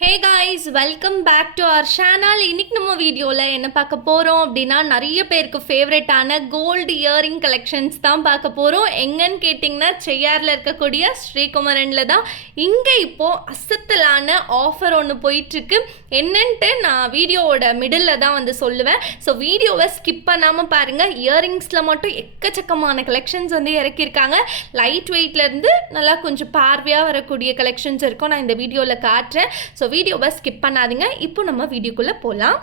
Hey guys, welcome back to our channel. இன்றைக்கி நம்ம வீடியோவில் என்ன பார்க்க போகிறோம் அப்படின்னா, நிறைய பேருக்கு ஃபேவரட்டான கோல்டு இயரிங் கலெக்ஷன்ஸ் தான் பார்க்க போகிறோம். எங்கன்னு கேட்டிங்கன்னா, செய்யாரில் இருக்கக்கூடிய ஸ்ரீகுமரனில் தான். இங்கே இப்போது அசத்தலான ஆஃபர் ஒன்று போயிட்டுருக்கு. என்னன்ட்டு நான் வீடியோவோட மிடில் தான் வந்து சொல்லுவேன். ஸோ வீடியோவை ஸ்கிப் பண்ணாமல் பாருங்கள். இயரிங்ஸில் மட்டும் எக்கச்சக்கமான கலெக்ஷன்ஸ் வந்து இறக்கியிருக்காங்க. லைட் வெயிட்லேருந்து நல்லா கொஞ்சம் பார்வையாக வரக்கூடிய கலெக்ஷன்ஸ் இருக்கும். நான் இந்த வீடியோவில் காட்டுறேன். ஸோ வீடியோவை ஸ்கிப் பண்ணாதீங்க. இப்போ நம்ம வீடியோக்குள்ளே போகலாம்.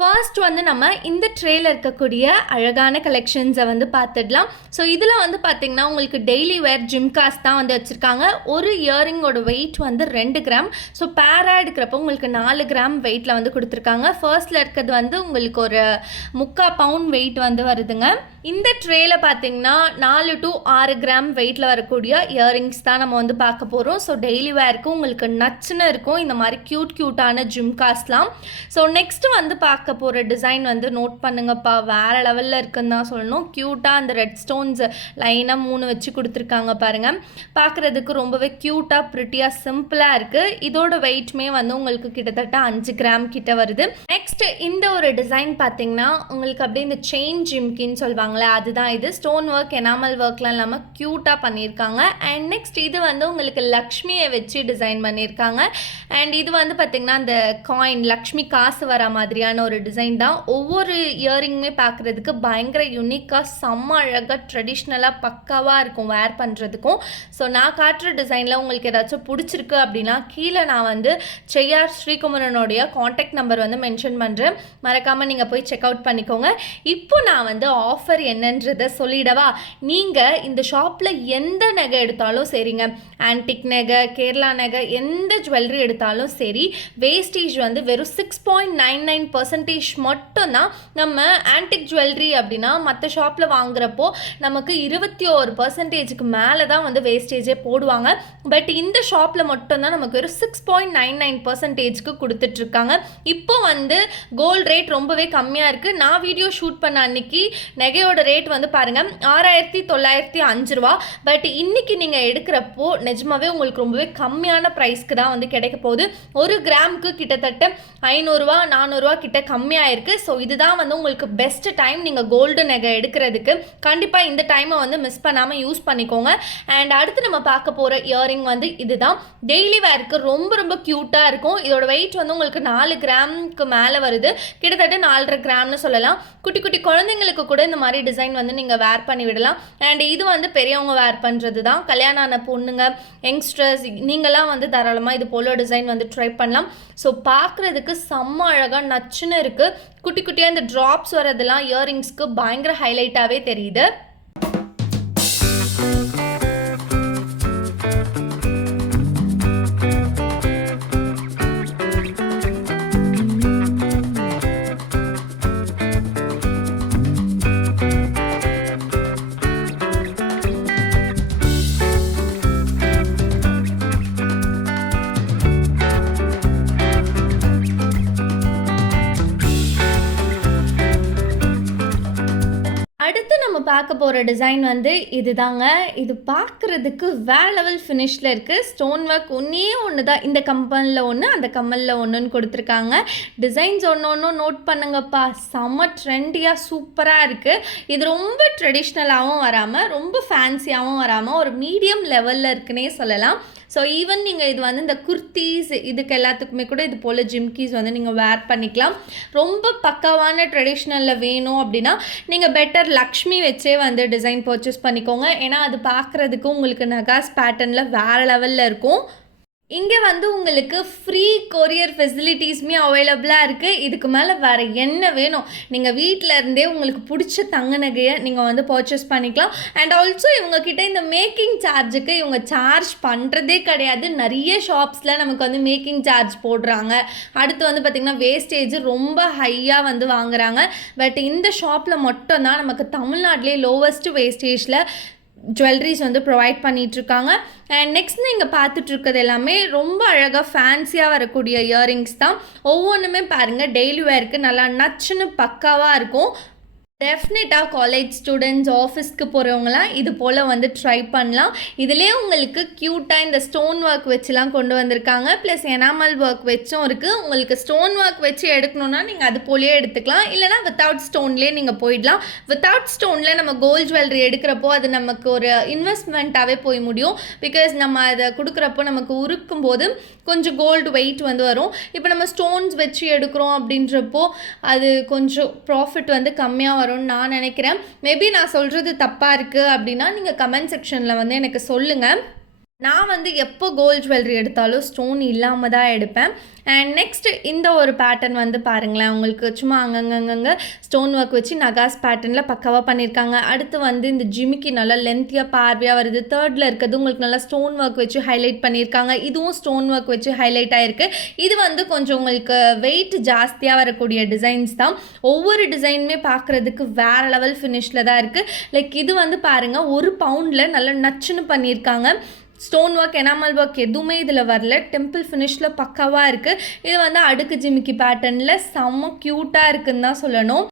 ஃபர்ஸ்ட் வந்து நம்ம இந்த ட்ரேயில் இருக்கக்கூடிய அழகான கலெக்ஷன்ஸை வந்து பார்த்துடலாம். ஸோ இதில் வந்து பார்த்திங்கன்னா உங்களுக்கு டெய்லி வேர் ஜிம்காஸ் தான் வந்து வச்சுருக்காங்க. ஒரு இயரிங்கோட வெயிட் வந்து 2 கிராம். ஸோ பேராக எடுக்கிறப்போ உங்களுக்கு 4 கிராம் வெயிட்டில் வந்து கொடுத்துருக்காங்க. ஃபர்ஸ்ட்டில் இருக்கிறது வந்து உங்களுக்கு ஒரு 3/4 பவுண்ட் வெயிட் வந்து வருதுங்க. இந்த ட்ரேயில் பார்த்திங்கன்னா 4 to 6 கிராம் வெயிட்டில் வரக்கூடிய இயரிங்ஸ் தான் நம்ம வந்து பார்க்க போகிறோம். ஸோ டெய்லி வேருக்கு உங்களுக்கு நச்சுன்னு இருக்கும் இந்த மாதிரி க்யூட்டான ஜிம்காஸ்லாம். ஸோ நெக்ஸ்ட்டு வந்து பார்க்க போகிற டிசைன் வந்து நோட் பண்ணுங்கப்பா, வேறு லெவலில் இருக்குன்னு தான் சொல்லணும். க்யூட்டாக அந்த ரெட் ஸ்டோன்ஸ் லைனாக 3 வச்சு கொடுத்துருக்காங்க பாருங்கள். பார்க்குறதுக்கு ரொம்பவே க்யூட்டாக ப்ரிட்டியாக சிம்பிளாக இருக்குது. இதோட வெயிட்டுமே வந்து உங்களுக்கு கிட்டத்தட்ட 5 கிராம் கிட்ட வருது. நெக்ஸ்ட்டு இந்த ஒரு டிசைன் பார்த்திங்கன்னா உங்களுக்கு அப்படியே இந்த செயின் ஜிம்கின்னு சொல்லுவாங்களே, அதுதான் இது. ஸ்டோன் ஒர்க், எனாமல் ஒர்க்லாம் இல்லாமல் க்யூட்டாக பண்ணியிருக்காங்க. அண்ட் நெக்ஸ்ட் இது வந்து உங்களுக்கு லக்ஷ்மியை வச்சு டிசைன் பண்ணியிருக்காங்க. அண்ட் இது வந்து பார்த்திங்கன்னா அந்த காயின் லக்ஷ்மி காசு வர மாதிரியான ஒரு டிசைன் தான். ஒவ்வொரு இயரிங்குமே பார்க்குறதுக்கு பயங்கர யூனிக்காக செம்ம அழகாக ட்ரெடிஷ்னலாக பக்காவாக இருக்கும் வேர் பண்ணுறதுக்கும். ஸோ நான் காட்டுற டிசைனில் உங்களுக்கு ஏதாச்சும் பிடிச்சிருக்கு அப்படின்னா கீழே நான் வந்து செய்யார் ஸ்ரீகுமரனுடைய காண்டாக்ட் நம்பர் வந்து மென்ஷன் பண்ணுறேன். மறக்காமல் நீங்கள் போய் செக் அவுட் பண்ணிக்கோங்க. இப்போ நான் வந்து ஆஃபர் என்னன்றதை சொல்லிடவா. நீங்கள் இந்த ஷாப்பில் எந்த நகை எடுத்தாலும் சரிங்க, ஆன்டிக் நகை, கேரளா நகை, எந்த ஜுவல்லரி எடுத்தாலும் சரி, வேஸ்டேஜ் வந்து வெறும் 6.99% மட்டும்தான். நம்ம ஆன்டிக் ஜுவல்லரி அப்படின்னா மற்ற ஷாப்பில் வாங்குறப்போ நமக்கு 21% மேலே தான் வந்து வேஸ்டேஜே போடுவாங்க. பட் இந்த ஷாப்பில் மட்டும்தான் நமக்கு ஒரு 6.99% கொடுத்துட்ருக்காங்க. இப்போ வந்து கோல்டு ரேட் ரொம்பவே கம்மியாக இருக்குது. நான் வீடியோ ஷூட் பண்ண அன்னைக்கு நகையோட ரேட் வந்து பாருங்கள் 6,905 ரூபா. பட் இன்னைக்கு நீங்கள் எடுக்கிறப்போ நிஜமாவே உங்களுக்கு ரொம்பவே கம்மியான ப்ரைஸ்க்கு தான் வந்து கிடைக்க போகுது. ஒரு கிராமுக்கு கிட்டத்தட்ட 500 ரூபா 400 ரூபா கிட்ட கம்மியாக இருக்குது. ஸோ இதுதான் வந்து உங்களுக்கு பெஸ்ட் டைம் நீங்கள் கோல்டு நகை எடுக்கிறதுக்கு. கண்டிப்பாக இந்த டைமை வந்து மிஸ் பண்ணாமல் யூஸ் பண்ணிக்கோங்க. அண்ட் அடுத்து நம்ம பார்க்க போகிற இயரிங் வந்து இதுதான். டெய்லி வேருக்கு ரொம்ப ரொம்ப க்யூட்டாக இருக்கும். இதோட வெயிட் வந்து உங்களுக்கு 4 கிராமுக்கு மேலே வருது. கிட்டத்தட்ட 4.5 கிராம்னு சொல்லலாம். குட்டி குட்டி குழந்தைங்களுக்கு கூட இந்த மாதிரி டிசைன் வந்து நீங்கள் வேர் பண்ணி விடலாம். அண்ட் இது வந்து பெரியவங்க வேர் பண்ணுறது தான். கல்யாணம் ஆன பொண்ணுங்க, யங்ஸ்டர்ஸ், நீங்களாம் வந்து தாராளமாக இது போல டிசைன் வந்து ட்ரை பண்ணலாம். ஸோ பார்க்குறதுக்கு செம்ம அழகாக நச்சுன்னு இருக்குது. குட்டி குட்டியாக இந்த ட்ராப்ஸ் வரதெல்லாம் இயரிங்ஸ்க்கு பயங்கர ஹைலைட்டாகவே தெரியுது. அடுத்து நம்ம பார்க்க போகிற டிசைன் வந்து இதுதாங்க. இது பார்க்குறதுக்கு வேறு லெவல் ஃபினிஷில் இருக்குது. ஸ்டோன் ஒர்க் ஒன்று தான். இந்த கம்மலில் ஒன்று, அந்த கம்மலில் ஒன்றுன்னு கொடுத்துருக்காங்க. டிசைன்ஸ் ஒன்று நோட் பண்ணுங்கப்பா, செம்ம ட்ரெண்டியாக சூப்பராக இருக்குது. இது ரொம்ப ட்ரெடிஷ்னலாகவும் வராமல் ரொம்ப ஃபேன்சியாகவும் வராமல் ஒரு மீடியம் லெவலில் இருக்குன்னே சொல்லலாம். ஸோ ஈவன் நீங்கள் இது வந்து இந்த குர்த்திஸ் இதுக்கு எல்லாத்துக்குமே கூட இது போல் ஜிம்கீஸ் வந்து நீங்கள் வேர் பண்ணிக்கலாம். ரொம்ப பக்காவான ட்ரெடிஷ்னலில் வேணும் அப்படின்னா நீங்கள் பெட்டர் லக்ஷ்மி வச்சே வந்து டிசைன் பர்ச்சேஸ் பண்ணிக்கோங்க. ஏன்னா அது பார்க்குறதுக்கு உங்களுக்கு நகாஸ் பேட்டர்னில் வேறு லெவலில் இருக்கும். இங்கே வந்து உங்களுக்கு ஃப்ரீ கொரியர் ஃபெசிலிட்டிஸுமே அவைலபிளாக இருக்குது. இதுக்கு மேலே வேறு என்ன வேணும்? நீங்கள் வீட்டில் இருந்தே உங்களுக்கு பிடிச்ச தங்க நகையை நீங்கள் வந்து பர்ச்சேஸ் பண்ணிக்கலாம். அண்ட் ஆல்சோ இவங்கக்கிட்ட இந்த மேக்கிங் சார்ஜுக்கு இவங்க சார்ஜ் பண்ணுறதே கிடையாது. நிறைய ஷாப்ஸில் நமக்கு வந்து மேக்கிங் சார்ஜ் போடுறாங்க. அடுத்து வந்து பார்த்திங்கன்னா வேஸ்டேஜ் ரொம்ப ஹையாக வந்து வாங்குறாங்க. பட் இந்த ஷாப்பில் மட்டும்தான் நமக்கு தமிழ்நாட்டிலே லோவஸ்ட் வேஸ்டேஜில் ஜுவல்லரிஸ் வந்து ப்ரொவைட் பண்ணிகிட்ருக்காங்க. அண்ட் நெக்ஸ்ட் நீங்கள் பார்த்துட்ருக்கிறது எல்லாமே ரொம்ப அழகாக ஃபேன்சியாக வரக்கூடிய இயரிங்ஸ் தான். ஒவ்வொன்றுமே பாருங்கள் டெய்லி வேருக்கு நல்லா நச்சுன்னு பக்காவாக இருக்கும். டெஃபினட்டாக காலேஜ் ஸ்டூடெண்ட்ஸ், ஆஃபீஸ்க்கு போகிறவங்களாம் இது போல் வந்து ட்ரை பண்ணலாம். இதிலே உங்களுக்கு க்யூட்டாக இந்த ஸ்டோன் ஒர்க் வச்சுலாம் கொண்டு வந்திருக்காங்க. ப்ளஸ் எனாமல் ஒர்க் வச்சும் இருக்குது. உங்களுக்கு ஸ்டோன் ஒர்க் வச்சு எடுக்கணுன்னா நீங்கள் அது போலேயே எடுத்துக்கலாம். இல்லைனா வித்தவுட் ஸ்டோன்லேயே நீங்கள் போயிடலாம். வித்தவுட் ஸ்டோனில் நம்ம கோல்ட் ஜுவல்லரி எடுக்கிறப்போ அது நமக்கு ஒரு இன்வெஸ்ட்மெண்ட்டாகவே போய் முடியும். பிகாஸ் நம்ம அதை கொடுக்குறப்போ நமக்கு உருக்கும் போது கொஞ்சம் கோல்டு வெயிட் வந்து வரும். இப்போ நம்ம ஸ்டோன்ஸ் வச்சு எடுக்கிறோம் அப்படின்றப்போ அது கொஞ்சம் ப்ராஃபிட் வந்து கம்மியாக வரும்னு நான் நினைக்கிறேன். மேபி நான் சொல்கிறது தப்பாக இருக்குது அப்படின்னா நீங்கள் கமெண்ட் செக்ஷனில் வந்து எனக்கு சொல்லுங்கள். நான் வந்து எப்போ கோல்ட் ஜுவல்லரி எடுத்தாலும் ஸ்டோன் இல்லாமல் தான் எடுப்பேன். அண்ட் நெக்ஸ்ட்டு இந்த ஒரு பேட்டர்ன் வந்து பாருங்களேன், உங்களுக்கு சும்மா அங்கங்கங்க ஸ்டோன் ஒர்க் வச்சு நகாஸ் பேட்டர்னில் பக்காவாக பண்ணியிருக்காங்க. அடுத்து வந்து இந்த ஜிமிக்கி நல்லா லென்த்தியாக பார்வையாக வருது. தேர்டில் இருக்கிறது உங்களுக்கு நல்லா ஸ்டோன் ஒர்க் வச்சு ஹைலைட் பண்ணியிருக்காங்க. இதுவும் ஸ்டோன் ஒர்க் வச்சு ஹைலைட் ஆகிருக்கு. இது வந்து கொஞ்சம் உங்களுக்கு வெயிட் ஜாஸ்தியாக வரக்கூடிய டிசைன்ஸ் தான். ஒவ்வொரு டிசைனுமே பார்க்குறதுக்கு வேறு லெவல் ஃபினிஷில் தான் இருக்குது. லைக் இது வந்து பாருங்கள், 1 பவுண்டில் நல்லா நச்சுன்னு பண்ணியிருக்காங்க. ஸ்டோன் ஒர்க், எனாமல் ஒர்க் எதுவுமே இதில் வரல. டெம்பிள் ஃபினிஷில் பக்காவாக இருக்குது. இது வந்து அடுக்கு ஜிமிக்கி பேட்டர்னில் செம்ம க்யூட்டாக இருக்குன்னு தான் சொல்லணும்.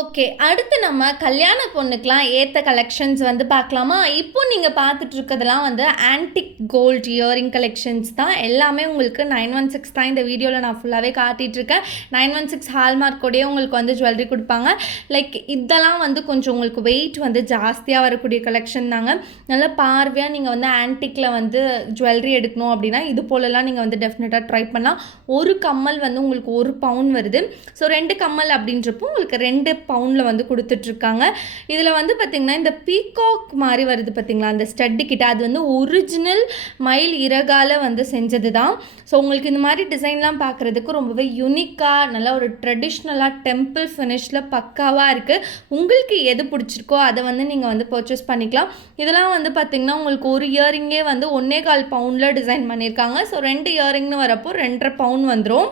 ஓகே, அடுத்து நம்ம கல்யாண பொண்ணுக்கெலாம் ஏற்ற கலெக்ஷன்ஸ் வந்து பார்க்கலாமா? இப்போ நீங்கள் பார்த்துட்ருக்கிறதுலாம் வந்து ஆன்டிக் கோல்ட் இயரிங் கலெக்ஷன்ஸ் தான். எல்லாமே உங்களுக்கு 916 தான் இந்த வீடியோவில் நான் ஃபுல்லாகவே காட்டிகிட்ருக்கேன். 916 ஹால்மார்க்கோடையே உங்களுக்கு வந்து ஜுவல்லரி கொடுப்பாங்க. லைக் இதெல்லாம் வந்து கொஞ்சம் உங்களுக்கு வெயிட் வந்து ஜாஸ்தியாக வரக்கூடிய கலெக்ஷன் தாங்க. நல்லா பார்வையாக நீங்கள் வந்து ஆன்டிக்கில் வந்து ஜுவல்லரி எடுக்கணும் அப்படின்னா இது போலலாம் நீங்கள் வந்து டெஃபினட்டாக ட்ரை பண்ணலாம். ஒரு கம்மல் வந்து உங்களுக்கு 1 பவுன் வருது. ஸோ 2 கம்மல் அப்படின்றப்போ உங்களுக்கு 2 பவுண்டில் வந்து கொடுத்துட்ருக்காங்க. இதில் வந்து பார்த்திங்கன்னா இந்த பீகாக் மாதிரி வருது பார்த்திங்களா, அந்த ஸ்டட்டு கிட்ட, அது வந்து ஒரிஜினல் மயில் இறகால வந்து செஞ்சது தான். ஸோ உங்களுக்கு இந்த மாதிரி டிசைன்லாம் பார்க்குறதுக்கு ரொம்பவே யூனிக்காக நல்லா ஒரு ட்ரெடிஷ்னலாக டெம்பிள் ஃபினிஷில் பக்காவாக இருக்குது. உங்களுக்கு எது பிடிச்சிருக்கோ அதை வந்து நீங்கள் வந்து பர்ச்சேஸ் பண்ணிக்கலாம். இதெல்லாம் வந்து பார்த்திங்கன்னா உங்களுக்கு ஒரு இயரிங்கே வந்து 1.25 பவுண்டில் டிசைன் பண்ணியிருக்காங்க. ஸோ 2 இயரிங்னு வரப்போ 2.5 பவுன் வந்துடும்.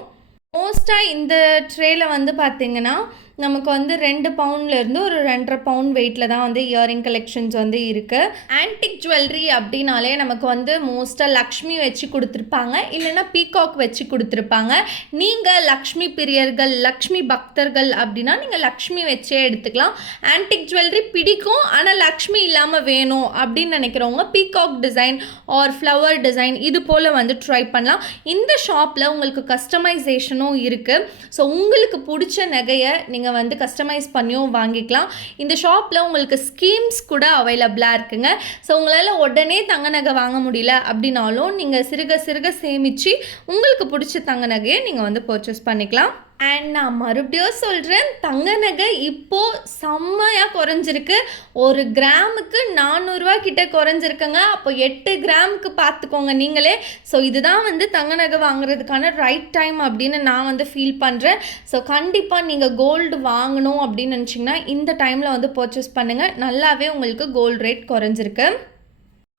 மோஸ்ட்டாக இந்த ட்ரேயில் வந்து பார்த்திங்கன்னா நமக்கு வந்து 2 பவுண்ட்லேருந்து ஒரு 2.5 பவுண்ட் வெயிட்டில் தான் வந்து இயரிங் கலெக்ஷன்ஸ் வந்து இருக்குது. ஆன்டிக் ஜுவல்லரி அப்படின்னாலே நமக்கு வந்து மோஸ்ட்டாக லக்ஷ்மி வச்சு கொடுத்துருப்பாங்க, இல்லைன்னா பீகாக் வச்சு கொடுத்துருப்பாங்க. நீங்கள் லக்ஷ்மி பிரியர்கள், லக்ஷ்மி பக்தர்கள் அப்படின்னா நீங்கள் லக்ஷ்மி வச்சே எடுத்துக்கலாம். ஆன்டிக் ஜுவல்லரி பிடிக்கும், ஆனால் லக்ஷ்மி இல்லாமல் வேணும் அப்படின்னு நினைக்கிறவங்க peacock design R flower design இது போல் வந்து ட்ரை பண்ணலாம். இந்த ஷாப்பில் உங்களுக்கு கஸ்டமைசேஷனும் இருக்குது. ஸோ உங்களுக்கு பிடிச்ச நகையை நீங்கள் வந்து கஸ்டமைஸ் பண்ணியும் வாங்கிக்கலாம். இந்த ஷாப்பில் உங்களுக்கு ஸ்கீம்ஸ் கூட அவைலபிளாக இருக்குங்க. ஸோ உங்களால் உடனே தங்க நகை வாங்க முடியல அப்படின்னாலும் நீங்கள் சிறுக சிறுக சேமித்து உங்களுக்கு பிடிச்ச தங்க நகையை நீங்கள் வந்து பர்ச்சேஸ் பண்ணிக்கலாம். அண்ட் நான் மறுபடியும் சொல்கிறேன், தங்க நகை இப்போது செம்மையாக குறைஞ்சிருக்கு. 1 கிராமுக்கு 400 ரூபா கிட்ட குறைஞ்சிருக்குங்க. அப்போ 8 கிராமுக்கு பார்த்துக்கோங்க நீங்களே. ஸோ இதுதான் வந்து தங்க நகை வாங்குறதுக்கான ரைட் டைம் அப்படின்னு நான் வந்து ஃபீல் பண்ணுறேன். ஸோ கண்டிப்பாக நீங்கள் கோல்டு வாங்கணும் அப்படின்னு நினச்சிங்கன்னா இந்த டைமில் வந்து பர்ச்சேஸ் பண்ணுங்கள். நல்லாவே உங்களுக்கு கோல்டு ரேட் குறைஞ்சிருக்கு.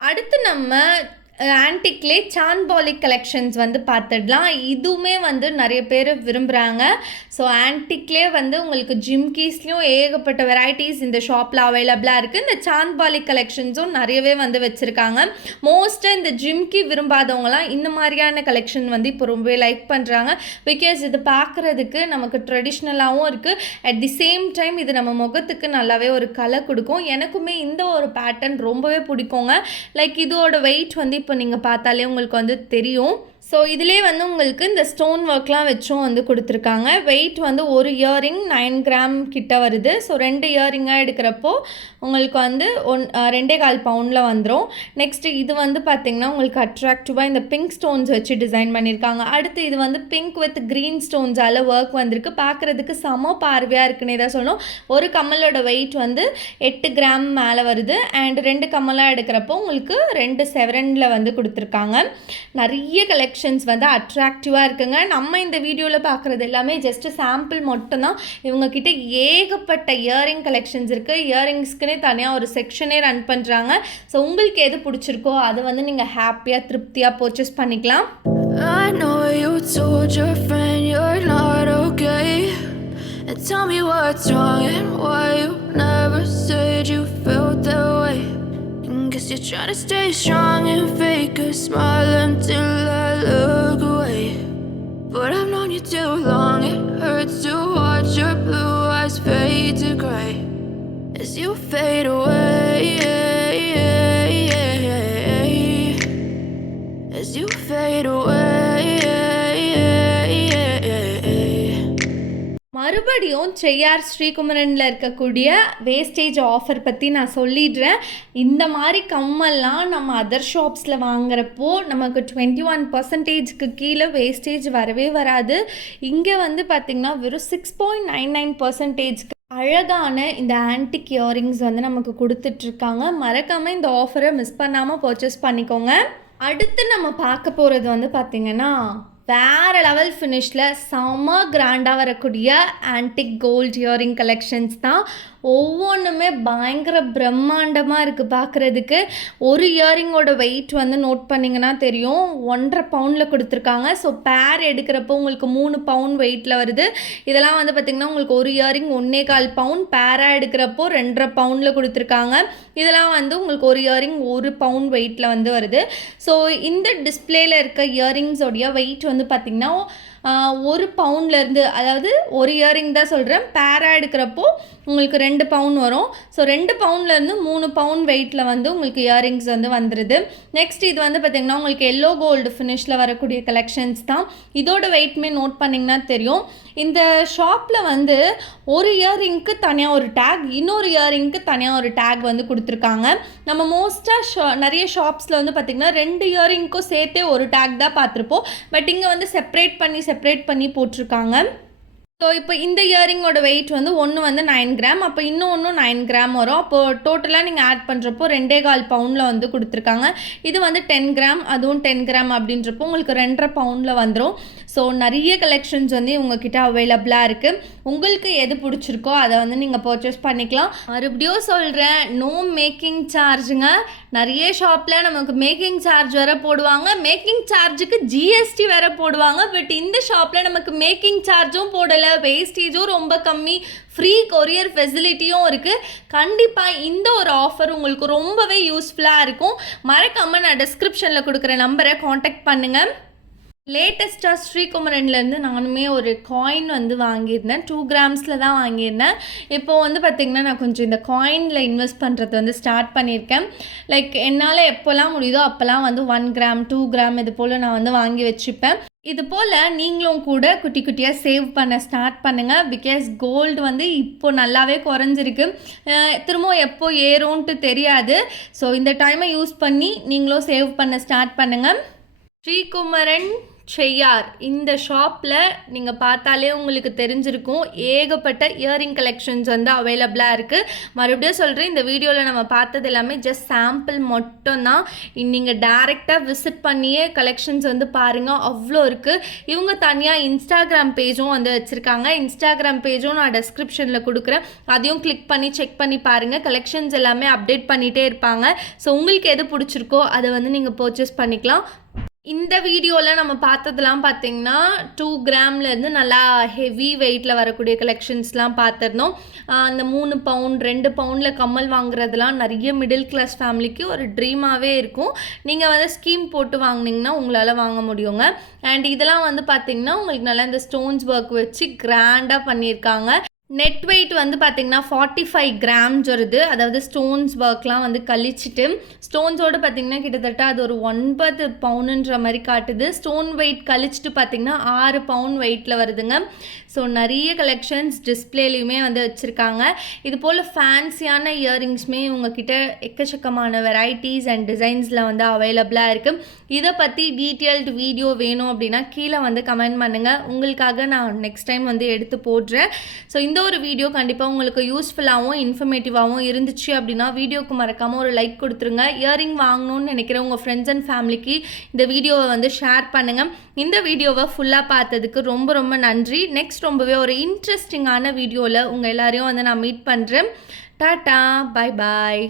அடுத்து நம்ம ஆன்டிக்லே சான்பாலிக் கலெக்ஷன்ஸ் வந்து பார்த்துடலாம். இதுவுமே வந்து நிறைய பேர் விரும்புகிறாங்க. ஸோ ஆன்டிக்லே வந்து உங்களுக்கு ஜிம்கீஸ்லேயும் ஏகப்பட்ட வெரைட்டிஸ் இந்த ஷாப்பில் அவைலபிளாக இருக்குது. இந்த சான்பாலிக் கலெக்ஷன்ஸும் நிறையவே வந்து வச்சுருக்காங்க. மோஸ்ட்டாக இந்த ஜிம்கி விரும்பாதவங்களாம் இந்த மாதிரியான கலெக்ஷன் வந்து இப்போ ரொம்பவே லைக் பண்ணுறாங்க. பிகாஸ் இது பார்க்குறதுக்கு நமக்கு ட்ரெடிஷ்னலாகவும் இருக்குது. அட் தி சேம் டைம் இது நம்ம முகத்துக்கு நல்லாவே ஒரு கலர் கொடுக்கும். எனக்குமே இந்த ஒரு பேட்டர்ன் ரொம்பவே பிடிக்குங்க. லைக் இதோட வெயிட் வந்து இப்போ நீங்கள் பார்த்தாலே உங்களுக்கு வந்து தெரியும். ஸோ இதிலே வந்து உங்களுக்கு இந்த ஸ்டோன் ஒர்க்லாம் வச்சும் வந்து கொடுத்துருக்காங்க. வெயிட் வந்து ஒரு இயரிங் 9 கிராம் கிட்ட வருது. ஸோ 2 இயரிங்காக எடுக்கிறப்போ உங்களுக்கு வந்து 2.25 பவுண்டில் வந்துடும். நெக்ஸ்ட்டு இது வந்து பார்த்திங்கன்னா உங்களுக்கு அட்ராக்டிவாக இந்த பிங்க் ஸ்டோன்ஸ் வச்சு டிசைன் பண்ணியிருக்காங்க. அடுத்து இது வந்து பிங்க் வித் க்ரீன் ஸ்டோன்ஸால் ஒர்க் வந்திருக்கு. பார்க்குறதுக்கு செம பார்வையாக இருக்குன்னே தான் சொல்லணும். ஒரு கம்மலோட வெயிட் வந்து 8 கிராம் மேலே வருது. அண்ட் 2 கம்மலாக எடுக்கிறப்போ உங்களுக்கு 2 செவரனில் வந்து கொடுத்துருக்காங்க. நிறைய கலெக்ஷன்ஸ் வந்து அட்ராக்டிவாக இருக்குங்க. நம்ம இந்த வீடியோவில் பார்க்குறது எல்லாமே ஜஸ்ட்டு சாம்பிள் மட்டும்தான். இவங்கக்கிட்ட ஏகப்பட்ட இயரிங் கலெக்ஷன்ஸ் இருக்குது. இயரிங்ஸ்க்குனே தனியாக ஒரு செக்ஷனே ரன் பண்ணுறாங்க. ஸோ உங்களுக்கு எது பிடிச்சிருக்கோ அதை வந்து நீங்கள் ஹாப்பியாக திருப்தியாக பர்ச்சேஸ் பண்ணிக்கலாம். I know you told your friend you're not okay, and tell me what's wrong and why you never said you felt that way. Guess you're trying to stay strong and fake a smile until I look away. But I've known you too long, it hurts to watch your blue eyes fade to grey as you fade away, as you fade away. மறுபடியும் செய்யார் ஸ்ரீகுமரனில் இருக்கக்கூடிய wastage offer பற்றி நான் சொல்லிடுறேன். இந்த மாதிரி கம்மல்லாம் நம்ம other ஷாப்ஸில் வாங்குறப்போ நமக்கு 21% கீழே வேஸ்டேஜ் வரவே வராது. இங்கே வந்து பார்த்திங்கன்னா வெறும் 6.99% அழகான இந்த ஆன்டிக் இயரிங்ஸ் வந்து நமக்கு கொடுத்துட்ருக்காங்க. மறக்காமல் இந்த ஆஃபரை மிஸ் பண்ணாமல் பர்ச்சேஸ் பண்ணிக்கோங்க. அடுத்து நம்ம பார்க்க போகிறது வந்து பார்த்திங்கன்னா வேறு லெவல் ஃபினிஷில் செம்ம கிராண்டாக வரக்கூடிய ஆன்டிக் கோல்ட் இயரிங் கலெக்ஷன்ஸ் தான். ஒவ்வொன்றுமே பயங்கர பிரம்மாண்டமாக இருக்குது பார்க்குறதுக்கு. ஒரு இயரிங்கோட வெயிட் வந்து நோட் பண்ணிங்கன்னா தெரியும், 1.5 பவுண்டில் கொடுத்துருக்காங்க. ஸோ பேர் எடுக்கிறப்போ உங்களுக்கு 3 பவுண்ட் வெயிட்டில் வருது. இதெல்லாம் வந்து பார்த்திங்கன்னா உங்களுக்கு ஒரு இயரிங் 1.25 பவுண்ட், பேராக எடுக்கிறப்போ 2.5 பவுண்டில் கொடுத்துருக்காங்க. இதெல்லாம் வந்து உங்களுக்கு ஒரு இயரிங் 1 பவுண்ட் வெயிட்டில் வந்து வருது. ஸோ இந்த டிஸ்பிளேயில் இருக்க இயரிங்ஸோடைய வெயிட் வந்து பார்த்திங்கன்னா 1 பவுண்ட்லேருந்து, அதாவது ஒரு இயரிங் தான் சொல்கிறேன், பேராக எடுக்கிறப்போ உங்களுக்கு 2 பவுண்ட் வரும். ஸோ 2 பவுண்ட்லேருந்து 3 பவுண்ட் வெயிட்டில் வந்து உங்களுக்கு இயரிங்ஸ் வந்து வந்துடுது. நெக்ஸ்ட் இது வந்து பார்த்திங்கன்னா உங்களுக்கு எல்லோ கோல்டு ஃபினிஷில் வரக்கூடிய கலெக்ஷன்ஸ் தான். இதோட வெயிட்மே நோட் பண்ணிங்கன்னா தெரியும். இந்த ஷாப்பில் வந்து ஒரு இயரிங்க்கு தனியாக ஒரு டேக், இன்னொரு இயரிங்க்கு தனியாக ஒரு டேக் வந்து கொடுத்துருக்காங்க. நம்ம மோஸ்ட்டாக நிறைய ஷாப்ஸில் வந்து பார்த்திங்கன்னா 2 இயரிங்க்கும் சேர்த்தே ஒரு டேக் தான் பார்த்துருப்போம். பட் இங்கே வந்து செப்பரேட் பண்ணி போட்டிருக்காங்க. ஸோ இப்போ இந்த இயரிங்கோட வெயிட் வந்து ஒன்று வந்து 9 கிராம், அப்போ இன்னும் 9 கிராம் வரும். அப்போது டோட்டலாக நீங்கள் ஆட் பண்ணுறப்போ 2.25 பவுண்டில் வந்து கொடுத்துருக்காங்க. இது வந்து 10 கிராம், அதுவும் 10 கிராம் அப்படின்றப்போ உங்களுக்கு 2.5 பவுண்டில் வந்துடும். ஸோ நிறைய கலெக்ஷன்ஸ் வந்து உங்ககிட்ட அவைலபிளாக இருக்குது. உங்களுக்கு எது பிடிச்சிருக்கோ அதை வந்து நீங்கள் பர்ச்சேஸ் பண்ணிக்கலாம். மறுபடியும் சொல்கிறேன், நோ மேக்கிங் சார்ஜுங்க. நிறைய ஷாப்பில் நமக்கு மேக்கிங் சார்ஜ் வேறு போடுவாங்க, மேக்கிங் சார்ஜுக்கு ஜிஎஸ்டி வேறு போடுவாங்க. பட் இந்த ஷாப்பில் நமக்கு மேக்கிங் சார்ஜும் போடலை, வேஸ்டேஜும் ரொம்ப கம்மி, ஃப்ரீ கொரியர் ஃபெசிலிட்டியும் இருக்குது. கண்டிப்பாக இந்த ஒரு ஆஃபர் உங்களுக்கு ரொம்பவே யூஸ்ஃபுல்லாக இருக்கும். மறக்காமல் நான் டிஸ்கிரிப்ஷனில் கொடுக்குற நம்பரை காண்டாக்ட் பண்ணுங்கள். லேட்டஸ்ட்டாக ஸ்ரீகுமரன்லேருந்து நானுமே ஒரு காயின் வந்து வாங்கியிருந்தேன். 2 கிராம்ஸில் தான் வாங்கியிருந்தேன். இப்போது வந்து பார்த்திங்கன்னா நான் கொஞ்சம் இந்த காயினில் இன்வெஸ்ட் பண்ணுறது வந்து ஸ்டார்ட் பண்ணியிருக்கேன். லைக் என்னால் எப்போல்லாம் முடியுதோ அப்போல்லாம் வந்து 1 கிராம் 2 கிராம் இது போல் நான் வந்து வாங்கி வச்சுப்பேன். இது போல் நீங்களும் கூட குட்டி குட்டியாக சேவ் பண்ண ஸ்டார்ட் பண்ணுங்கள். பிகாஸ் கோல்டு வந்து இப்போ நல்லாவே குறைஞ்சிருக்கு, திரும்ப எப்போ ஏறும்ன்ட்டு தெரியாது. ஸோ இந்த டைமை யூஸ் பண்ணி நீங்களும் சேவ் பண்ண ஸ்டார்ட் பண்ணுங்கள். ஸ்ரீகுமரன் செய்யார் இந்த ஷாப்பில் நீங்கள் பார்த்தாலே உங்களுக்கு தெரிஞ்சிருக்கும், ஏகப்பட்ட இயரிங் கலெக்ஷன்ஸ் வந்து அவைலபிளாக இருக்குது. மறுபடியும் சொல்கிறேன், இந்த வீடியோவில் நம்ம பார்த்தது எல்லாமே ஜஸ்ட் சாம்பிள் மட்டும்தான். நீங்கள் டைரெக்டாக விசிட் பண்ணியே கலெக்ஷன்ஸ் வந்து பாருங்கள், அவ்வளோ இருக்குது. இவங்க தனியாக இன்ஸ்டாகிராம் பேஜும் வந்து வச்சுருக்காங்க. இன்ஸ்டாகிராம் பேஜும் நான் டெஸ்கிரிப்ஷனில் கொடுக்குறேன், அதையும் கிளிக் பண்ணி செக் பண்ணி பாருங்கள். கலெக்ஷன்ஸ் எல்லாமே அப்டேட் பண்ணிகிட்டே இருப்பாங்க. ஸோ உங்களுக்கு எது பிடிச்சிருக்கோ அதை வந்து நீங்கள் பர்ச்சேஸ் பண்ணிக்கலாம். இந்த வீடியோவில் நம்ம பார்த்ததெல்லாம் பார்த்திங்கன்னா 2 கிராம்லேருந்து நல்லா ஹெவி வெயிட்டில் வரக்கூடிய கலெக்ஷன்ஸ்லாம் பார்த்துருந்தோம். அந்த 3 பவுண்ட் 2 பவுண்டில் கம்மல் வாங்குறதுலாம் நிறைய மிடில் கிளாஸ் ஃபேமிலிக்கு ஒரு ட்ரீமாகவே இருக்கும். நீங்கள் வந்து ஸ்கீம் போட்டு வாங்கினீங்கன்னா உங்களால் வாங்க முடியுங்க. அண்ட் இதெல்லாம் வந்து பார்த்திங்கன்னா உங்களுக்கு நல்லா இந்த ஸ்டோன்ஸ் ஒர்க் வச்சு கிராண்டாக பண்ணியிருக்காங்க. நெட் வெயிட் வந்து பார்த்திங்கன்னா 45 கிராம்ஸ் வருது. அதாவது ஸ்டோன்ஸ் ஒர்க்லாம் வந்து கழிச்சிட்டு ஸ்டோன்ஸோடு பார்த்திங்கன்னா கிட்டத்தட்ட அது ஒரு 9 பவுனுன்ற மாதிரி காட்டுது. ஸ்டோன் வெயிட் கழிச்சிட்டு பார்த்திங்கன்னா 6 பவுண்ட் வெயிட்டில் வருதுங்க. ஸோ நிறைய கலெக்ஷன்ஸ் டிஸ்பிளேலையுமே வந்து வச்சுருக்காங்க. இது போல் ஃபேன்சியான இயரிங்ஸுமே உங்ககிட்ட எக்கச்சக்கமான வெரைட்டிஸ் அண்ட் டிசைன்ஸில் வந்து அவைலபிளாக இருக்குது. இதை பற்றி டீட்டெயில்டு வீடியோ வேணும் அப்படின்னா கீழே வந்து கமெண்ட் பண்ணுங்கள், உங்களுக்காக நான் நெக்ஸ்ட் டைம் வந்து எடுத்து போடுறேன். ஸோ இந்த ஒரு வீடியோ கண்டிப்பாக உங்களுக்கு யூஸ்ஃபுல்லாகவும் இன்ஃபர்மேட்டிவாகவும் இருந்துச்சு அப்படின்னா வீடியோக்கு மறக்காமல் ஒரு லைக் கொடுத்துருங்க. இயரிங் வாங்கணும்னு நினைக்கிற உங்கள் ஃப்ரெண்ட்ஸ் அண்ட் ஃபேமிலிக்கு இந்த வீடியோவை வந்து ஷேர் பண்ணுங்கள். இந்த வீடியோவை ஃபுல்லாக பார்த்ததுக்கு ரொம்ப ரொம்ப நன்றி. நெக்ஸ்ட் ரொம்பவே ஒரு இன்ட்ரெஸ்டிங்கான வீடியோவில் உங்கள் எல்லாரையும் வந்து நான் மீட் பண்ணுறேன். Tata, bye bye.